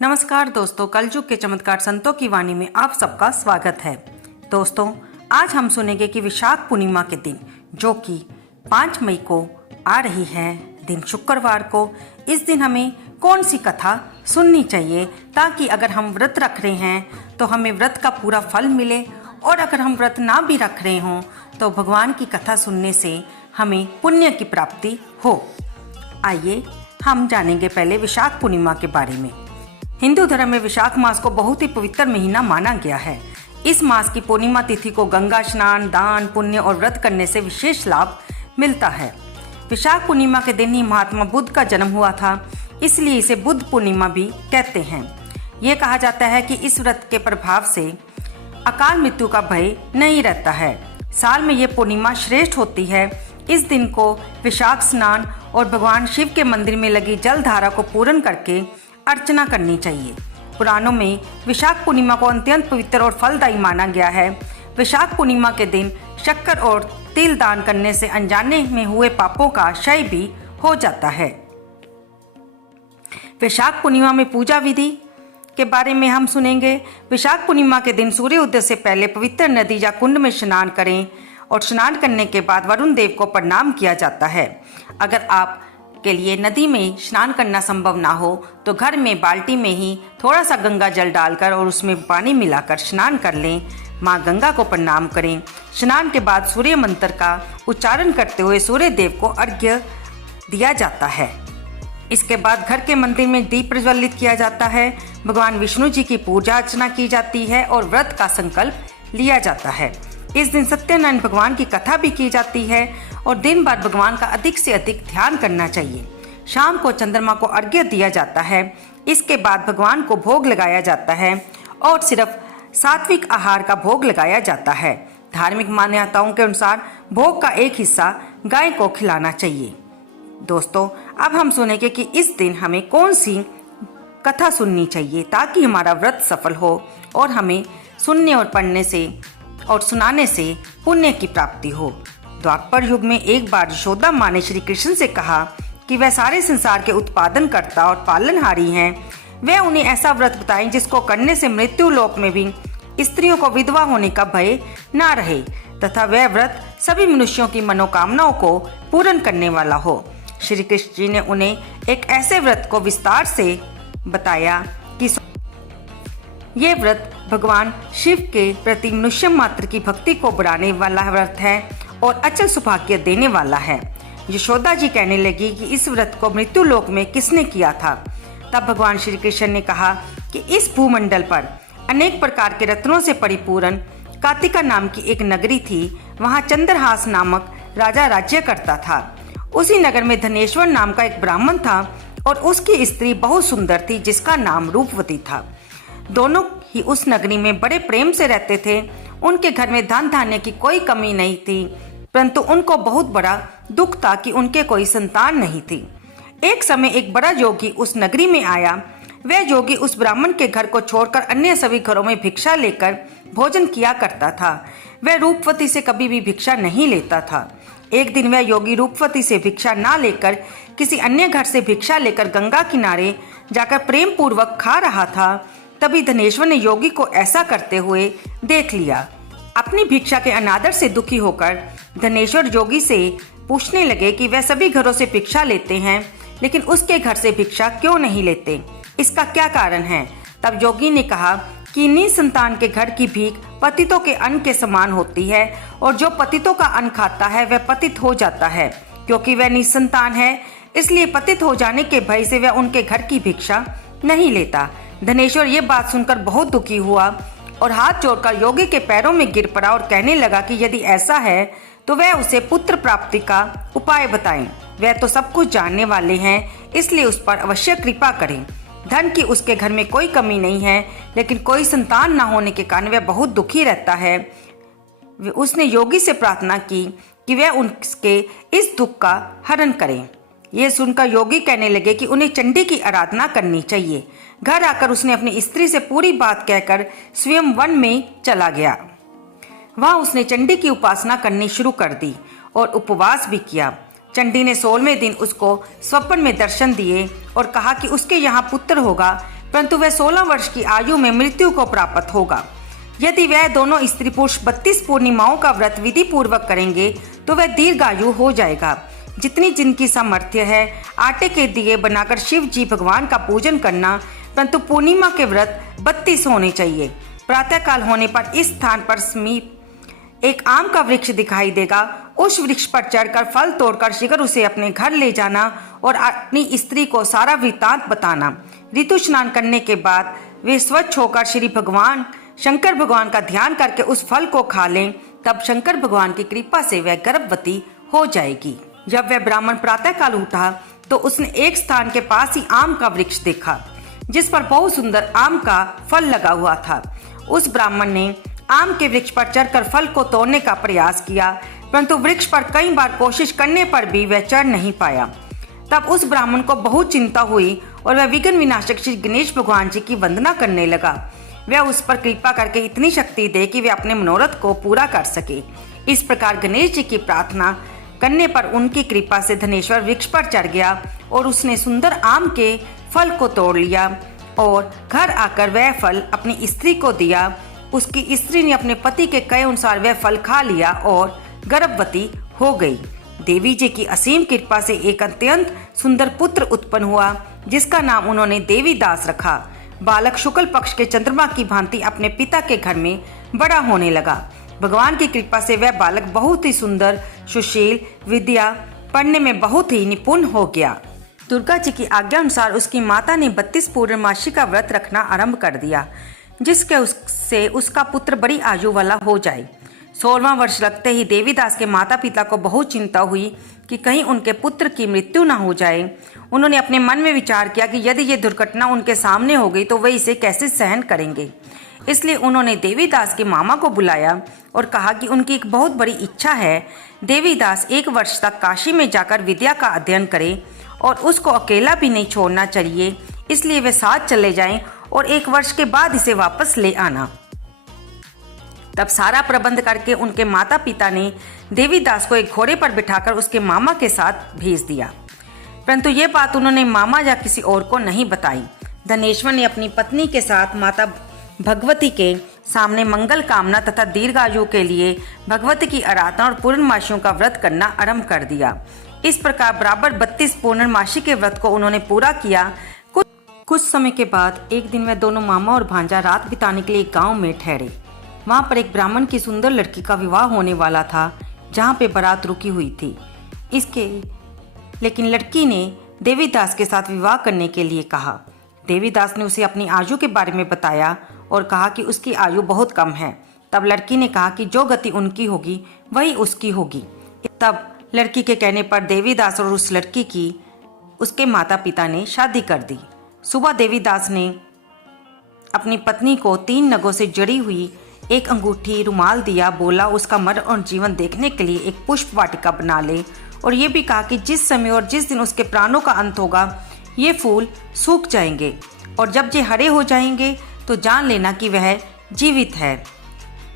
नमस्कार दोस्तों, कलयुग के चमत्कार संतों की वाणी में आप सबका स्वागत है। दोस्तों, आज हम सुनेंगे कि विशाख पूर्णिमा के दिन, जो कि 5 मई को आ रही है, दिन शुक्रवार को, इस दिन हमें कौन सी कथा सुननी चाहिए ताकि अगर हम व्रत रख रहे हैं तो हमें व्रत का पूरा फल मिले, और अगर हम व्रत ना भी रख रहे हों तो भगवान की कथा सुनने से हमें पुण्य की प्राप्ति हो। आइए हम जानेंगे पहले विशाख पूर्णिमा के बारे में। हिंदू धर्म में विशाख मास को बहुत ही पवित्र महीना माना गया है। इस मास की पूर्णिमा तिथि को गंगा स्नान, दान, पुण्य और व्रत करने से विशेष लाभ मिलता है। विशाख पूर्णिमा के दिन ही महात्मा बुद्ध का जन्म हुआ था, इसलिए इसे बुद्ध पूर्णिमा भी कहते हैं। ये कहा जाता है कि इस व्रत के प्रभाव से अकाल मृत्यु का भय नहीं रहता है। साल में ये पूर्णिमा श्रेष्ठ होती है। इस दिन को विशाख स्नान और भगवान शिव के मंदिर में लगी जल धारा को पूर्ण करके अर्चना करनी चाहिए। पुराणों में विशाख पूर्णिमा को अत्यंत पवित्र और फलदायी माना गया है। विशाख पूर्णिमा के दिन शक्कर और तिल दान करने से अनजाने में हुए पापों का क्षय भी हो जाता है। विशाख पूर्णिमा में पूजा विधि के बारे में हम सुनेंगे। विशाख पूर्णिमा के दिन सूर्योदय से पहले पवित्र नदी या कुंड में स्नान करें, और स्नान करने के बाद वरुण देव को प्रणाम किया जाता है। अगर आप के लिए नदी में स्नान करना संभव ना हो तो घर में बाल्टी में ही थोड़ा सा गंगा जल डालकर और उसमें पानी मिलाकर स्नान कर लें। माँ गंगा को प्रणाम करें। स्नान के बाद सूर्य मंत्र का उच्चारण करते हुए सूर्य देव को अर्घ्य दिया जाता है। इसके बाद घर के मंदिर में दीप प्रज्वलित किया जाता है। भगवान विष्णु जी की पूजा अर्चना की जाती है और व्रत का संकल्प लिया जाता है। इस दिन सत्यनारायण भगवान की कथा भी की जाती है और दिन भर भगवान का अधिक से अधिक ध्यान करना चाहिए। शाम को चंद्रमा को अर्घ्य दिया जाता है। इसके बाद भगवान को भोग लगाया जाता है और सिर्फ सात्विक आहार का भोग लगाया जाता है। धार्मिक मान्यताओं के अनुसार भोग का एक हिस्सा गाय को खिलाना चाहिए। दोस्तों, अब हम सुनेंगे कि इस दिन हमें कौन सी कथा सुननी चाहिए ताकि हमारा व्रत सफल हो और हमें सुनने और पढ़ने से और सुनाने से पुण्य की प्राप्ति हो। द्वापर युग में एक बार यशोदा माँ ने श्री कृष्ण से कहा कि वह सारे संसार के उत्पादनकर्ता और पालनहारी हैं। वे उन्हें ऐसा व्रत बताएं जिसको करने से मृत्यु लोक में भी स्त्रियों को विधवा होने का भय ना रहे तथा वह व्रत सभी मनुष्यों की मनोकामनाओं को पूर्ण करने वाला हो। श्री कृष्ण जी ने उन्हें एक ऐसे व्रत को विस्तार से बताया कि ये व्रत भगवान शिव के प्रति मनुष्य मात्र की भक्ति को बढ़ाने वाला व्रत है और अचल सौभाग्य देने वाला है। यशोदा जी कहने लगी कि इस व्रत को मृत्यु लोक में किसने किया था। तब भगवान श्री कृष्ण ने कहा कि इस भूमंडल पर अनेक प्रकार के रत्नों से परिपूर्ण कातिका नाम की एक नगरी थी। वहाँ चंद्रहास नामक राजा राज्य करता था। उसी नगर में धनेश्वर नाम का एक ब्राह्मण था और उसकी स्त्री बहुत सुंदर थी जिसका नाम रूपवती था। दोनों ही उस नगरी में बड़े प्रेम से रहते थे। उनके घर में धन धान्य की कोई कमी नहीं थी, परंतु उनको बहुत बड़ा दुख था कि उनके कोई संतान नहीं थी। एक समय एक बड़ा योगी उस नगरी में आया। वह योगी उस ब्राह्मण के घर को छोड़कर अन्य सभी घरों में भिक्षा लेकर भोजन किया करता था। वह रूपवती से कभी भी भिक्षा नहीं लेता था। एक दिन वह योगी रूपवती से भिक्षा ना लेकर किसी अन्य घर से भिक्षा लेकर गंगा किनारे जाकर प्रेम पूर्वक खा रहा था। तभी धनेश्वर ने योगी को ऐसा करते हुए देख लिया। अपनी भिक्षा के अनादर से दुखी होकर धनेश्वर योगी से पूछने लगे कि वह सभी घरों से भिक्षा लेते हैं लेकिन उसके घर से भिक्षा क्यों नहीं लेते, इसका क्या कारण है। तब योगी ने कहा कि निसंतान के घर की भीख पतितों के अन्न के समान होती है और जो पतितों का अन्न खाता है वह पतित हो जाता है। क्योंकि वह निसंतान है इसलिए पतित हो जाने के भय से वह उनके घर की भिक्षा नहीं लेता। धनेश्वर ये बात सुनकर बहुत दुखी हुआ और हाथ जोड़कर योगी के पैरों में गिर पड़ा और कहने लगा कि यदि ऐसा है तो वह उसे पुत्र प्राप्ति का उपाय बताएं। वह तो सब कुछ जानने वाले हैं, इसलिए उस पर अवश्य कृपा करें। धन की उसके घर में कोई कमी नहीं है, लेकिन कोई संतान न होने के कारण वह बहुत दुखी रहता है। उसने योगी से प्रार्थना की कि वह उसके इस दुख का हरण करें। ये सुनकर योगी कहने लगे कि उन्हें चंडी की आराधना करनी चाहिए। घर आकर उसने अपनी स्त्री से पूरी बात कहकर स्वयं वन में चला गया। वहां उसने चंडी की उपासना करनी शुरू कर दी और उपवास भी किया। चंडी ने 16वें दिन उसको स्वप्न में दर्शन दिए और कहा कि उसके यहाँ पुत्र होगा, परंतु वह 16 वर्ष की आयु में मृत्यु को प्राप्त होगा। यदि वह दोनों स्त्री पुरुष 32 पूर्णिमाओं का व्रत विधि पूर्वक करेंगे तो वह दीर्घायु हो जाएगा। जितनी जिनकी सामर्थ्य है आटे के दिए बनाकर शिव जी भगवान का पूजन करना, परंतु पूर्णिमा के व्रत 32 होने चाहिए। प्रातःकाल होने पर इस स्थान पर समीप एक आम का वृक्ष दिखाई देगा। उस वृक्ष पर चढ़कर फल तोड़कर शीघ्र उसे अपने घर ले जाना और अपनी स्त्री को सारा वृत्तांत बताना। ऋतु स्नान करने के बाद वे स्वच्छ होकर श्री भगवान शंकर भगवान का ध्यान करके उस फल को खा लें, तब शंकर भगवान की कृपा से वह गर्भवती हो जाएगी। जब वह ब्राह्मण प्रातःकाल उठा तो उसने एक स्थान के पास ही आम का वृक्ष देखा जिस पर बहुत सुंदर आम का फल लगा हुआ था। उस ब्राह्मण ने आम के वृक्ष पर चढ़कर फल को तोड़ने का प्रयास किया, परंतु वृक्ष पर कई बार कोशिश करने पर भी वह चढ़ नहीं पाया। तब उस ब्राह्मण को बहुत चिंता हुई और वह विघ्न विनाशक श्री गणेश भगवान जी की वंदना करने लगा। वह उस पर कृपा करके इतनी शक्ति दे कि वे अपने मनोरथ को पूरा कर सके। इस प्रकार गणेश जी की प्रार्थना करने पर उनकी कृपा से धनेश्वर वृक्ष पर चढ़ गया और उसने सुंदर आम के फल को तोड़ लिया और घर आकर वह फल अपनी स्त्री को दिया। उसकी स्त्री ने अपने पति के कहे अनुसार वह फल खा लिया और गर्भवती हो गई। देवी जी की असीम कृपा से एक अत्यंत सुंदर पुत्र उत्पन्न हुआ जिसका नाम उन्होंने देवीदास रखा। बालक शुक्ल पक्ष के चंद्रमा की भांति अपने पिता के घर में बड़ा होने लगा। भगवान की कृपा से वह बालक बहुत ही सुंदर, सुशील, विद्या पढ़ने में बहुत ही निपुण हो गया। दुर्गा जी की आज्ञा अनुसार उसकी माता ने 32 पूर्णमासी का व्रत रखना आरंभ कर दिया जिसके उससे उसका पुत्र बड़ी आयु वाला हो जाए। 16वां वर्ष लगते ही देवीदास के माता पिता को बहुत चिंता हुई कि कहीं उनके पुत्र की मृत्यु न हो जाए। उन्होंने अपने मन में विचार किया कि यदि ये दुर्घटना उनके सामने हो गई तो वे इसे कैसे सहन करेंगे। इसलिए उन्होंने देवीदास के मामा को बुलाया और कहा कि उनकी एक बहुत बड़ी इच्छा है, देवीदास 1 वर्ष तक काशी में जाकर विद्या का अध्ययन करे और उसको अकेला भी नहीं छोड़ना चाहिए, इसलिए वे साथ चले जाएं और 1 वर्ष के बाद इसे वापस ले आना। तब सारा प्रबंध करके उनके माता पिता ने देवीदास को एक घोड़े पर बिठाकर उसके मामा के साथ भेज दिया, परंतु ये बात उन्होंने मामा या किसी और को नहीं बताई। धनेश्वर ने अपनी पत्नी के साथ माता भगवती के सामने मंगल कामना तथा दीर्घायु के लिए भगवती की आराधना और पूर्णमासियों का व्रत करना आरंभ कर दिया। इस प्रकार बराबर 32 पूर्णमासी के व्रत को उन्होंने पूरा किया। कुछ समय के बाद एक दिन वह दोनों मामा और भांजा रात बिताने के लिए एक गांव में ठहरे। वहां पर एक ब्राह्मण की सुंदर लड़की का विवाह होने वाला था जहां पे बारात रुकी हुई थी। लेकिन लड़की ने देवीदास के साथ विवाह करने के लिए कहा। देवीदास ने उसे अपनी आयु के बारे में बताया और कहा कि उसकी आयु बहुत कम है। तब लड़की ने कहा कि जो गति उनकी होगी वही उसकी होगी। तब लड़की के कहने पर देवीदास और उस लड़की की उसके माता पिता ने शादी कर दी। सुबह देवीदास ने अपनी पत्नी को 3 नगों से जड़ी हुई एक अंगूठी रुमाल दिया। बोला उसका मरण और जीवन देखने के लिए एक पुष्प वाटिका बना ले और ये भी कहा कि जिस समय और जिस दिन उसके प्राणों का अंत होगा ये फूल सूख जाएंगे और जब ये हरे हो जाएंगे तो जान लेना कि वह जीवित है।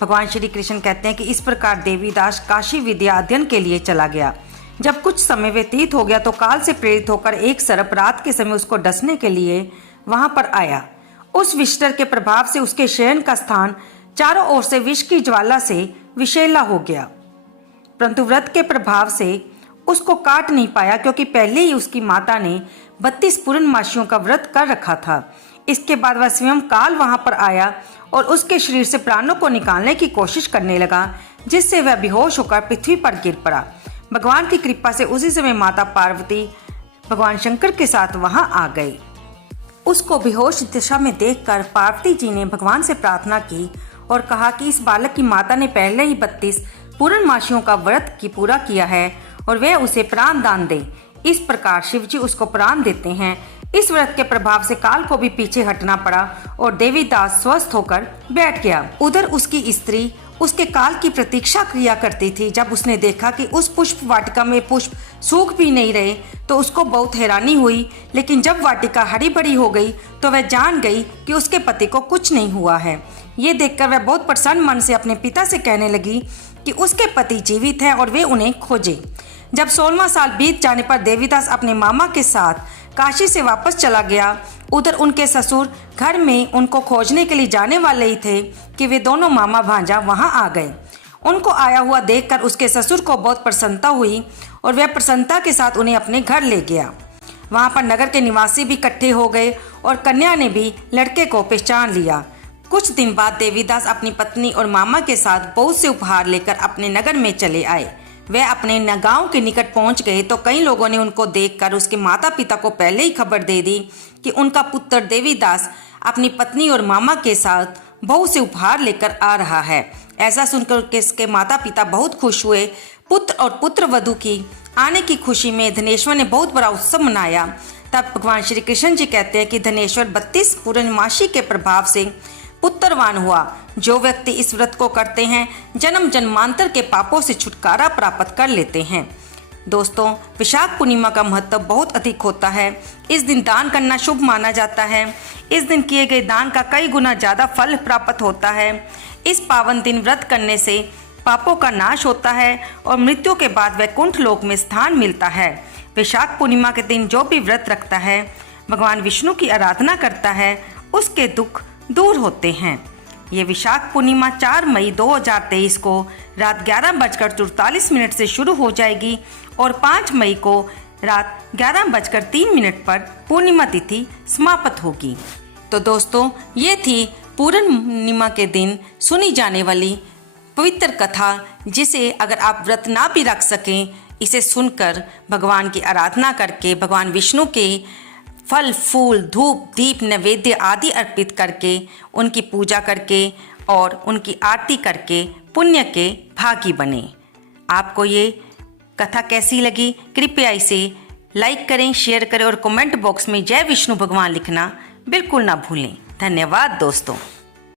भगवान श्री कृष्ण कहते हैं कि इस प्रकार देवीदास काशी विद्या अध्ययन के लिए चला गया। जब कुछ समय व्यतीत हो गया तो काल से प्रेरित होकर एक सर्प रात के समय उसको डसने के लिए वहां पर आया। उस विषर के प्रभाव से उसके शयन का स्थान चारों ओर से विष की ज्वाला से विषैला हो गया, परंतु व्रत के प्रभाव से उसको काट नहीं पाया क्योंकि पहले ही उसकी माता ने 32 पूर्णमासियों का व्रत कर रखा था। इसके बाद वह स्वयं काल वहां पर आया और उसके शरीर से प्राणों को निकालने की कोशिश करने लगा, जिससे वह बेहोश होकर पृथ्वी पर गिर पड़ा। भगवान की कृपा से उसी समय माता पार्वती भगवान शंकर के साथ वहां आ गई। उसको बेहोश दशा में देखकर पार्वती जी ने भगवान से प्रार्थना की और कहा कि इस बालक की माता ने पहले ही 32 पूर्णमासियों का व्रत की पूरा किया है और वह उसे प्राण दान दे। इस प्रकार शिव जी उसको प्राण देते हैं। इस व्रत के प्रभाव से काल को भी पीछे हटना पड़ा और देवीदास स्वस्थ होकर बैठ गया। उधर उसकी स्त्री उसके काल की प्रतीक्षा किया करती थी। जब उसने देखा कि उस पुष्प वाटिका में पुष्प सूख भी नहीं रहे तो उसको बहुत हैरानी हुई, लेकिन जब वाटिका हरी भरी हो गई तो वह जान गई कि उसके पति को कुछ नहीं हुआ है। ये देखकर वह बहुत प्रसन्न मन से अपने पिता से कहने लगी कि उसके पति जीवित हैं और वे उन्हें खोजे। जब 16वां साल बीत जाने पर देवीदास अपने मामा के साथ काशी से वापस चला गया उधर उनके ससुर घर में उनको खोजने के लिए जाने वाले ही थे कि वे दोनों मामा भांजा वहां आ गए। उनको आया हुआ देखकर उसके ससुर को बहुत प्रसन्नता हुई और वह प्रसन्नता के साथ उन्हें अपने घर ले गया। वहां पर नगर के निवासी भी इकट्ठे हो गए और कन्या ने भी लड़के को पहचान लिया। कुछ दिन बाद देवीदास अपनी पत्नी और मामा के साथ बहुत से उपहार लेकर अपने नगर में चले आए। वह अपने गांव के निकट पहुंच गए तो कई लोगों ने उनको देखकर उसके माता पिता को पहले ही खबर दे दी कि उनका पुत्र देवीदास अपनी पत्नी और मामा के साथ बहुत से उपहार लेकर आ रहा है। ऐसा सुनकर उसके माता पिता बहुत खुश हुए। पुत्र और पुत्र वधू की आने की खुशी में धनेश्वर ने बहुत बड़ा उत्सव मनाया। तब भगवान श्री कृष्ण जी कहते हैं कि धनेश्वर 32 पूर्णमासी के प्रभाव से पुत्रवान हुआ। जो व्यक्ति इस व्रत को करते हैं जन्म जन्मांतर के पापों से छुटकारा प्राप्त कर लेते हैं। दोस्तों, विशाख पूर्णिमा का महत्व बहुत अधिक होता है। इस दिन दान करना शुभ माना जाता है। इस दिन किए गए दान का कई गुना ज़्यादा फल प्राप्त होता है। इस पावन दिन व्रत करने से पापों का नाश होता है और मृत्यु के बाद वैकुंठ लोक में स्थान मिलता है। विशाख पूर्णिमा के दिन जो भी व्रत रखता है, भगवान विष्णु की आराधना करता है, उसके दुख दूर होते हैं। ये विशाख पूर्णिमा 4 मई 2023 को रात 11:44 से शुरू हो जाएगी और 5 मई को रात 11:03 पर पूर्णिमा तिथि समाप्त होगी। तो दोस्तों, ये थी पूर्णिमा के दिन सुनी जाने वाली पवित्र कथा, जिसे अगर आप व्रत ना भी रख सकें, इसे सुनकर भगवान की आराधना करके, भगवान विष्णु के फल फूल धूप दीप नैवेद्य आदि अर्पित करके, उनकी पूजा करके और उनकी आरती करके पुण्य के भागी बने। आपको ये कथा कैसी लगी? कृपया इसे लाइक करें, शेयर करें और कमेंट बॉक्स में जय विष्णु भगवान लिखना बिल्कुल ना भूलें। धन्यवाद दोस्तों।